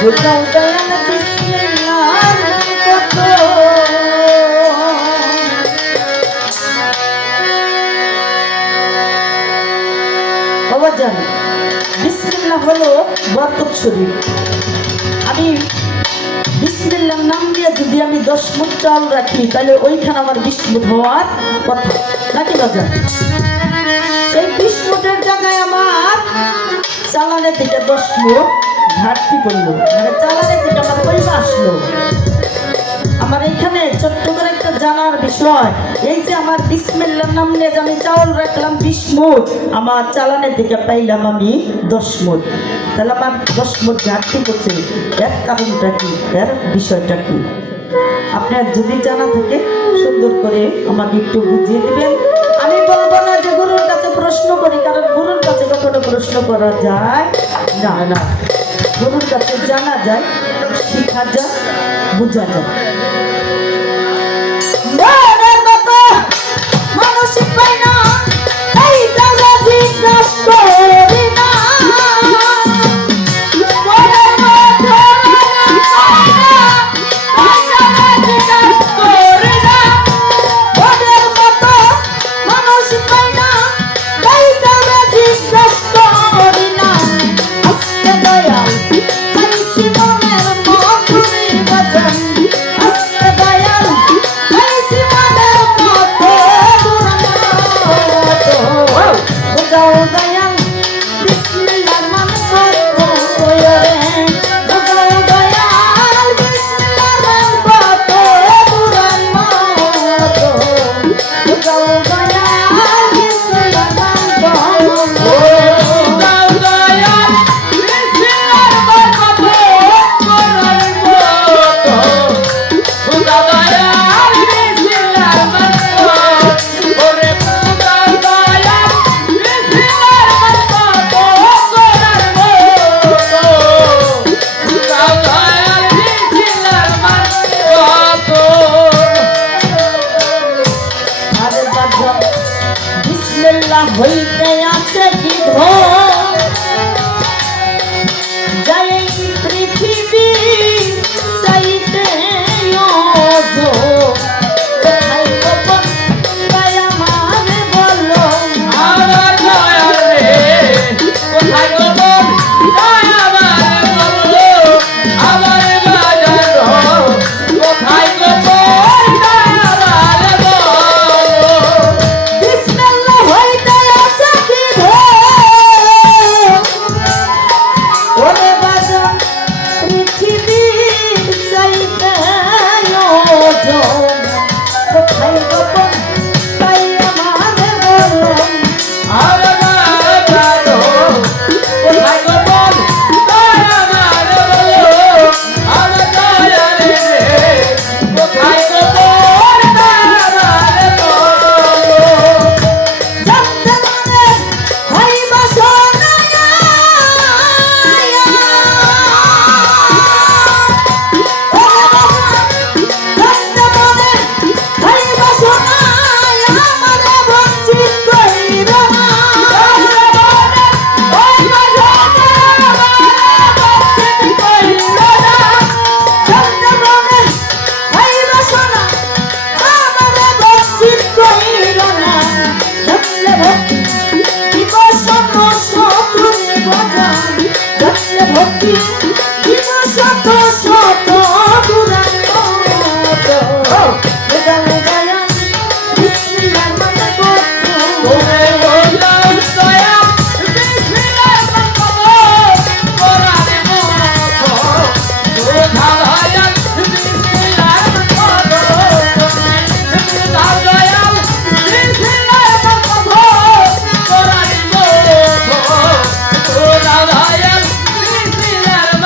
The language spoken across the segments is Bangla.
বুঝাও দয়াল বিসমিল্লাহর কত বাবা জান বিসমিল্লাহ হলো বরকত শরীফ। আমি বিসমিল্লাহর নাম দিয়ে যদি আমি 10 মুঠ চাল রাখি তাহলে ওইখানে আমার 20 মুঠ হওয়ার কথা নাকি বাজার। সেই 20 মুঠের জায়গায় আমার চালানে থেকে 10 মুঠ ঘাটতি পড়লো, মানে চালানে থেকে আমার পয়সা আসলো। আমার এখানে ছোট্ট করে একটা জানার বিষয়, এই যে আমার বিসমিল্লাহর নাম নিয়ে আমি চাউল রাখলাম 20 মুঠ, আমার চালানে থেকে পাইলাম আমি 10 মুঠ, তাহলে আমার 10 মুঠ ঘাটতি পড়ছে। এর কারণটা কি, এর বিষয়টা কি আপনার যদি জানা থাকে সুন্দর করে আমাকে একটু বুঝিয়ে দিবেন। আমি বলবো না যে গুরুর কাছে প্রশ্ন করি, কারণ গুরুর কাছে কখনো প্রশ্ন করা যায় না। না, গুরুর কাছে জানা যায়, শিখা যায়, বোঝা যায়। মানসিক পাই না তাই জানা জিজ্ঞাসা করি না। হইতে আছে কি যাই পৃথিবী চাইতে আমার বলো আমার দয়াল রে কোথায় গোপন আমার বলো আমার বাজার কোথায় গোপন আমার বলো বিসমিল্লাহ হইতে আছে কি ওরে বাজার পৃথিবী চাইতে কোথায় গোপন তাই আমার বলো আমার বাজার কোথায় গোপন তাই আমার বলো আমার দয়াল রে কোথায় গোপন তাই আমার বলো জানতে মনে হয় বাসনা জানতে মনে হয় বাসনা আমার বঞ্চিত কইর না জানতে মনে হয় বাসনা আমার বঞ্চিত কইর না জানতে মনে হয় বাসনা আমার বঞ্চিত কইর না জানলে ভক্তি দিবস শত বাজান জানলে ভক্তি দিবস শত দুরান্ত জানলে দয়া বিসমিল্লাহর নামে ওরে বললাম দয়া বিসমিল্লাহর নামে কোরআনে মতো ওঠা দয়া বিসমিল্লাহর নামে ওঠা দয়া বিসমিল্লাহর নামে কোরআনে মতো ওঠা দয়া বিসমিল্লাহর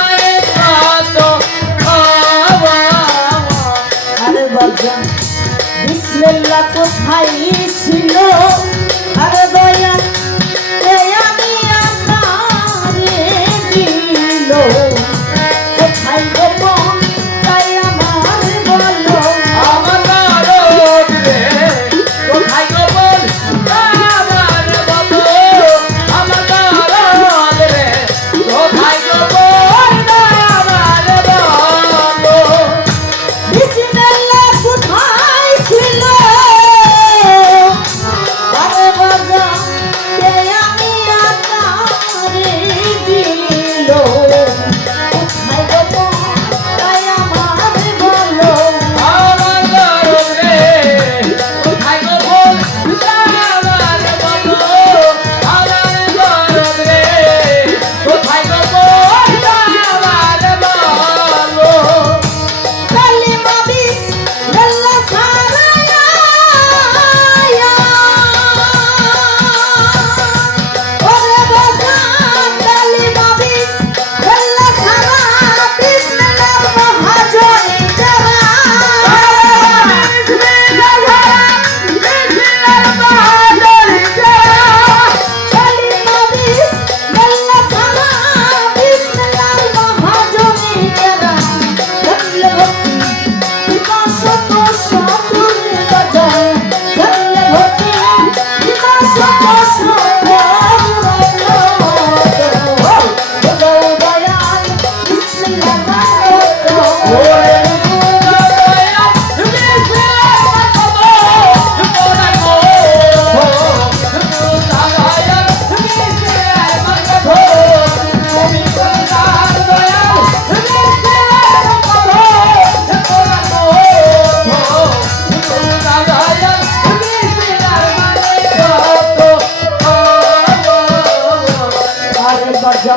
বাবা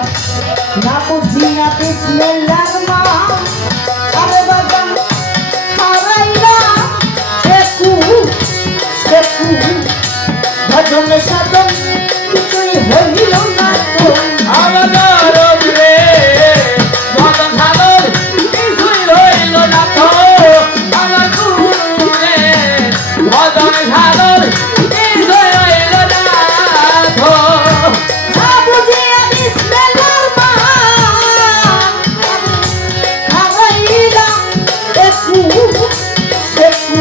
না বুঝিয়া বিসমিল্লাহর নাম আরে বাবা হারাইলা একু সেকু ভজন সাধন কিছুই হইল না তো আমার রে ভজন সাধন কিছুই হইল না তো আমার গুরু রে ভজন সাধন কিছুই হইল না তো না বুঝিয়া বিসমিল্লাহর নাম হারাইলা একু সেকু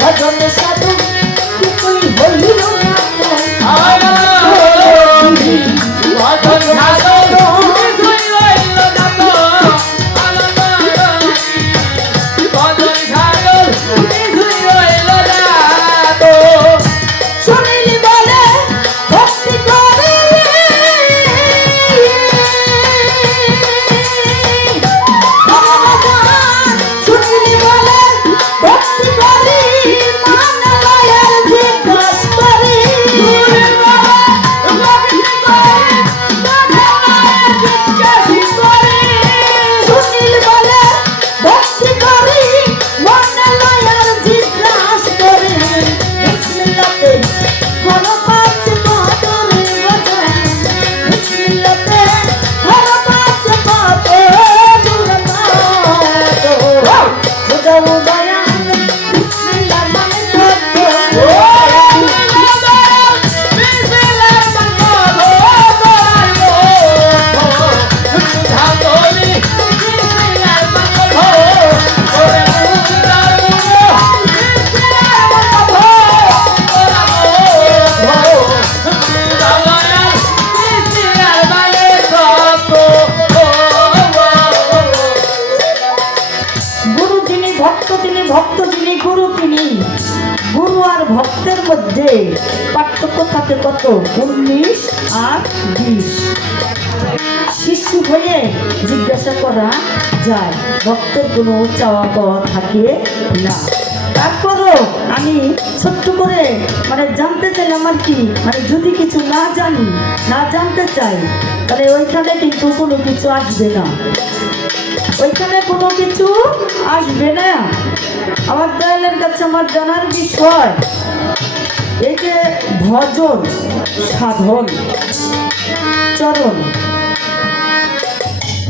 ভজন সাধন কিছুই হইল না তো ভজন সাধন কিছুই হইল না তো আমার ভজন সাধন কিছুই হইল না তো শুনিলি বলে ভক্তি করে শুনিলি বলে ভক্তি করি মান লয়ার জিজ্ঞাস করি শুনিল বলে ভক্তি করি মান লয়ার জিজ্ঞাস করি বিসমিল্লাতে হলো পাঁচ পাতরে বচন বিসমিল্লাতে হলো পাঁচ পাতরে বুঝাও দয়াল বিসমিল্লাহ মানে গুরু যিনি ভক্ত তিনি ভক্ত যিনি গুরু তিনি গুরু আর ভক্তের মধ্যে পার্থক্য থাকে কত 19 আর 20 শিশু হয়ে জিজ্ঞাসা করা যায় ভক্তের কোনো চাওয়া পাওয়া থাকে না তারপরও আমি ছোট্ট করে মানে জানতে চাইলাম আর কি মানে যদি কিছু না জানি না জানতে চাই তাহলে ওইখানে কিন্তু কোনো কিছু আসবে না ওইখানে কোনো কিছু আসবে না আমার দয়ালের কাছে আমার জানার বিষয় এই যে ভজন সাধন চরণ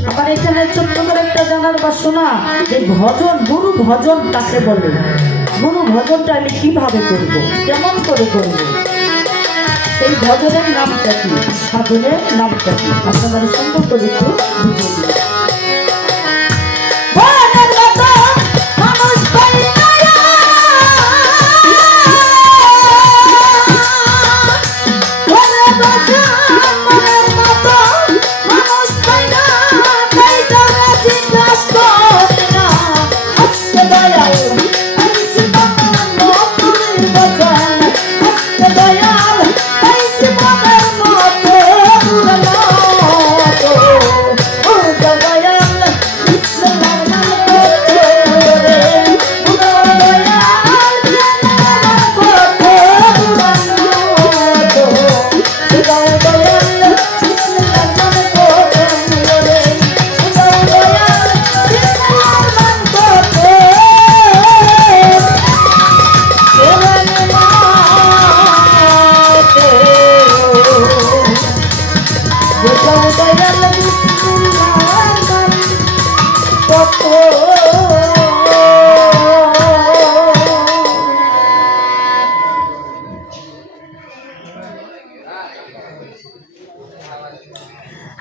আমার এখানে ছোট্ট করে একটা জানার বাসনা যে ভজন গুরু ভজন কাকে বলে গুরু ভজনটা আমি কিভাবে করব কেমন করে করব সেই ভজনের নামটা কি সাধনের নামটা কি আপনারা সুন্দর করে একটু বুঝিয়ে দিন মানুষ পাই না মানুষ পাই না তাই তারা জিজ্ঞাসা করে না আজকে দয়াল আইসি মনের মতো বচন আজকে দয়াল আইসি মনের মতো ও দয়াল বিসমিল্লাহর নাম করে ও দয়াল বিসমিল্লাহর করতে দয়াল বিসমিল্লাহর নাম করে দয়াল বিসমিল্লাহর নাম করতে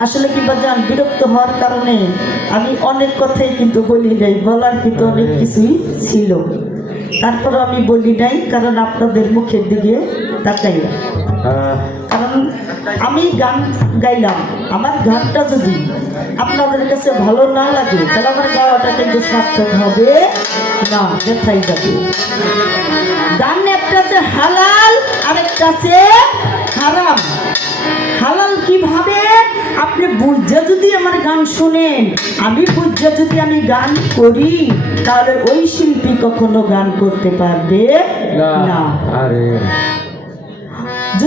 আসলে কি বাজান বিরক্ত হওয়ার কারণে আমি অনেক কথাই কিন্তু বলি নাই বলার কিন্তু অনেক কিছুই ছিল তারপর আমি বলি নাই কারণ আপনাদের মুখের দিকে তাকাই কারণ আমি গান গাইলাম আমার গানটা যদি আপনাদের কাছে ভালো না লাগে তাহলে আমার গাওয়াটা কিন্তু সার্থক হবে না ব্যথাই যাবে গান একটা আছে হালাল আর একটা আছে হারাম হালাল কিভাবে আপনি বুঝে যদি আমার গান শুনেন আমি বুঝে যদি আমি গান করি তাহলে ওই শিল্পী কখনো গান করতে পারবে না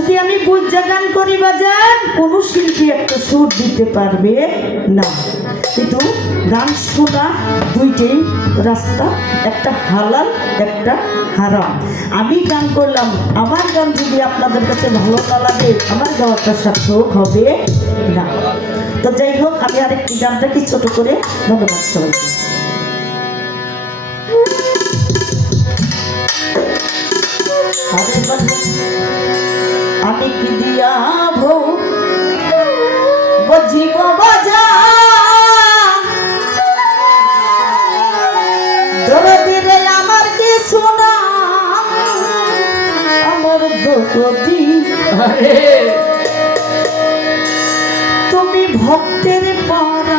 যদি আমি বুঝা গান করি বাজান, কোনো শিল্পী একটা সুর দিতে পারবে না। কিন্তু গান শোনা দুইটাই রাস্তা, একটা হালাল একটা হারাম। আমি গান করলাম, আমার গান যদি আপনাদের কাছে ভালো না লাগে, আমার গাওয়াটা সার্থক হবে না। তো যাই হোক, আমি আরেকটি গানটা কি ছোট করে, ধন্যবাদ সবাইকে। আমি কি দিয়া ভৌ বজিব বাজা দরদিরে আমার কি শোনা, আমার দরদি আরে তুমি ভক্তের পরাণে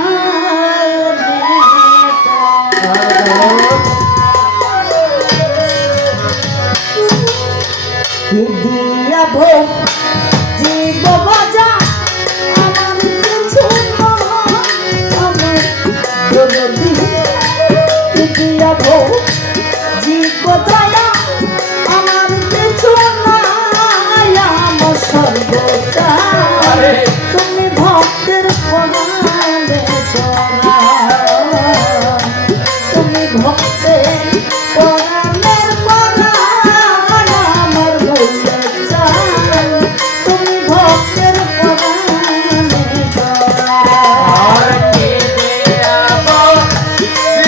কি দিয়া ভৌ